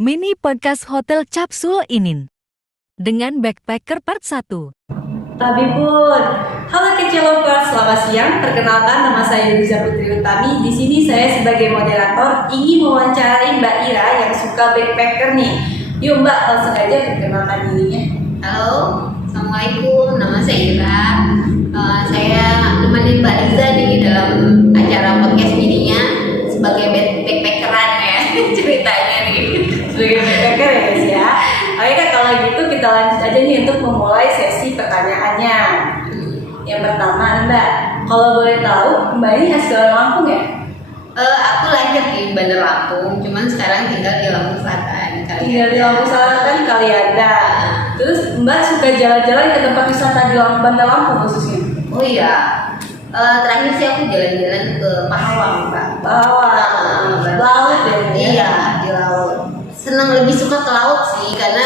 Mini Podcast Hotel Capsule Inin dengan Backpacker Part 1. Tapi pun, halo kecil lovers, selamat siang. Perkenalkan, nama saya Yuriza Putri Utami. Di sini saya sebagai moderator ingin mewawancarai Mbak Ira yang suka backpacker nih. Yuk Mbak, langsung aja perkenalkan dirinya. Halo, Assalamualaikum, nama saya Ira. Saya nemenin Mbak Liza nih dalam acara podcast mininya sebagai backpackeran ya ceritanya nih. Sebagai backpacker ya guys ya. Oke kan, kalau gitu kita lanjut aja nih untuk memulai sesi pertanyaannya. Yang pertama Mbak, kalau boleh tahu Mbak ini asal Lampung ya? Aku lahir di Bandar Lampung, cuman sekarang tinggal di Lampung Selatan. Tinggal di Lampung Selatan Kalianda. Terus Mbak suka jalan-jalan ke tempat wisata di Bandar Lampung khususnya? Oh iya, terakhir sih aku jalan-jalan ke Pahawang, Mbak. Pahawang, laut ya? Iya, di laut. Senang, lebih suka ke laut sih, karena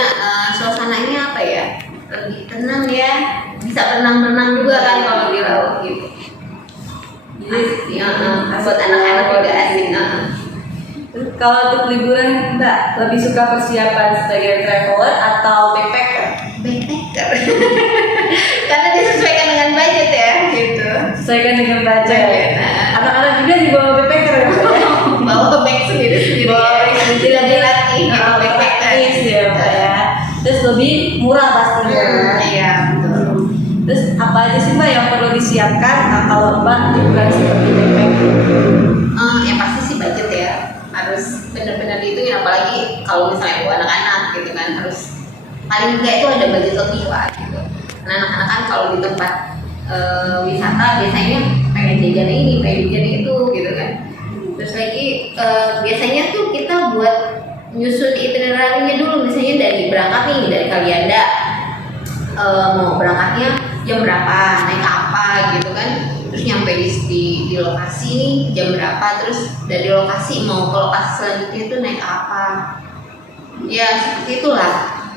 suasananya apa ya, lebih tenang ya, bisa renang-renang juga kan kalau di laut gitu. Jadi buat anak-anak juga asik. Kalau untuk liburan Mbak, lebih suka persiapan sebagai traveler atau backpacker? Backpacker. Karena disesuaikan dengan budget ya, gitu. Sesuaikan dengan budget. Anak-anak juga dibawa backpacker ya Mbak ya? Bawa bag sendiri-sendiri. Bawa bag sendiri. Dilatih gitu, backpacker. Ya Mbak ya. Terus lebih murah pastinya. Iya, betul. Terus apa aja sih Mbak yang perlu disiapkan kalau Mbak liburan seperti backpacker? Yang pasti sih budget ya, harus benar-benar dihitungin, apalagi kalau misalnya buat anak-anak gitu kan, harus paling enggak itu ada budget lebih lah gitu. Karena anak-anak kan kalau di tempat wisata biasanya pengen jajan ini, pengen jajan itu gitu kan. Terus lagi biasanya tuh kita buat nyusun itinerary-nya dulu, misalnya dari berangkat nih dari Kalianda, mau berangkatnya jam berapa, naik apa gitu kan, terus nyampe di lokasi nih jam berapa, terus dari lokasi mau ke lokasi selanjutnya itu naik apa, ya seperti itulah.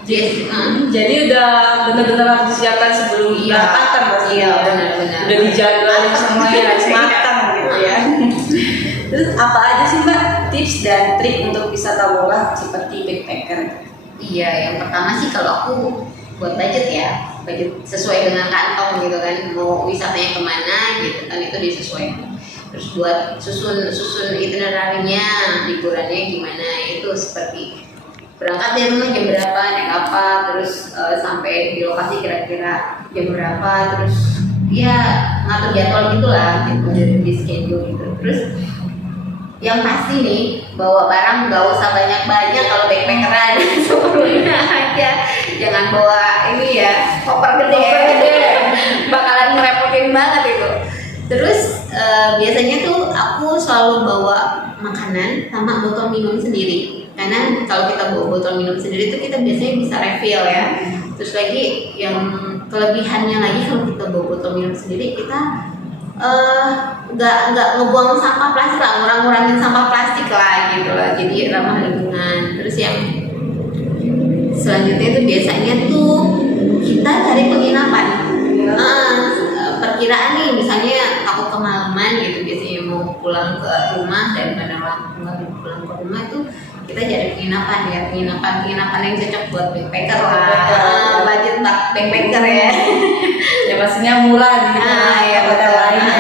Jadi udah benar-benar harus disiapkan sebelum berangkatan pasti. Iya, benar-benar. Udah dijadwalin semuanya harus matang gitu ya. Terus apa aja sih Mbak tips dan trik untuk wisata murah seperti backpacker? Iya, yang pertama sih kalau aku buat budget ya, budget sesuai dengan kantong gitu kan, mau wisatanya kemana gitu kan, itu disesuaikan. Terus buat susun itinerary-nya, liburannya gimana, itu seperti berangkat dari rumah jam berapa, naik apa, terus sampai di lokasi kira-kira jam berapa, terus ya ngatur jadwal gitulah gitu, di schedule gitu. Terus yang pasti nih, bawa barang nggak usah banyak-banyak kalau backpackeran, sebelumnya aja, jangan bawa ini ya, koper gede, bakalan ngerepotin banget itu. Terus biasanya tuh aku selalu bawa makanan sama botol minum sendiri, karena kalau kita bawa botol minum sendiri tuh kita biasanya bisa refill ya. Terus lagi yang kelebihannya lagi, kalau kita bawa botol minum sendiri, kita nggak ngebuang sampah plastik lah, ngurangin sampah plastik lah gitu lah, jadi ramah lingkungan. Terus yang selanjutnya itu biasanya tuh kita cari penginapan. Perkiraan nih, misalnya aku kemalaman gitu, biasanya mau pulang ke rumah dan pada waktu pulang ke rumah itu kita cari penginapan ya, penginapan yang cocok buat backpacker lah, budget backpacker ya. Ya pastinya murah gitu. Ya, hotel betul. lainnya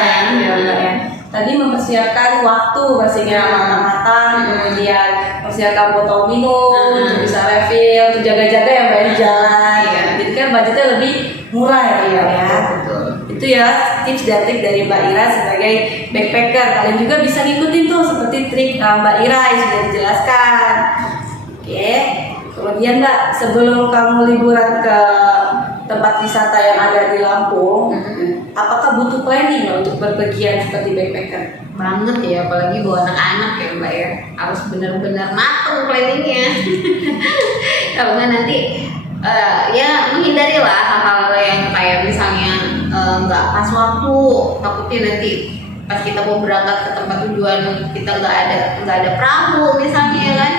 ya. Tadi mempersiapkan waktu pastinya matang-matang, kemudian mempersiapkan botol minum, untuk bisa refill, untuk jaga-jaga ya Mbak di jalan. Iya. Jadi kan budgetnya lebih murah ya Mbak ya. Betul. Itu ya tips dan trik dari Mbak Ira sebagai backpacker. Kalian juga bisa ngikutin tuh seperti trik Mbak Ira yang sudah dijelaskan. Oke. Kemudian Mbak, sebelum kamu liburan ke tempat wisata yang ada di Lampung, apakah butuh planning Mbak, untuk berpergian seperti backpacker? Banget ya, apalagi buat anak-anak ya Mbak ya, harus benar-benar matang planningnya. Kalau nggak nanti ya menghindari lah hal-hal yang kayak misalnya nggak pas waktu, takutnya nanti pas kita mau berangkat ke tempat tujuan kita nggak ada perahu misalnya kan,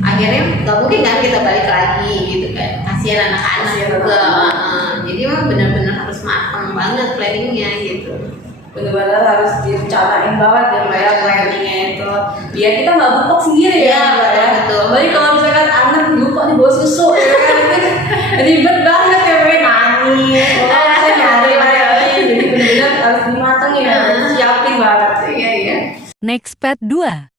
akhirnya nggak mungkin kan kita balik lagi gitu kan, kasihan anak-anak juga. Jadi memang benar-benar harus matang banget planningnya gitu. Benar-benar harus direncanain banget ya Mbak ya, planningnya itu biar kita nggak bupok sendiri ya Mbak ya. Betul. Jadi kalau misalkan ribet banget ya, gue nangis. Oh, saya nyari lagi. Jadi benar-benar harus dimatengin, harus siapin banget. Iya, iya. Nextpad 2.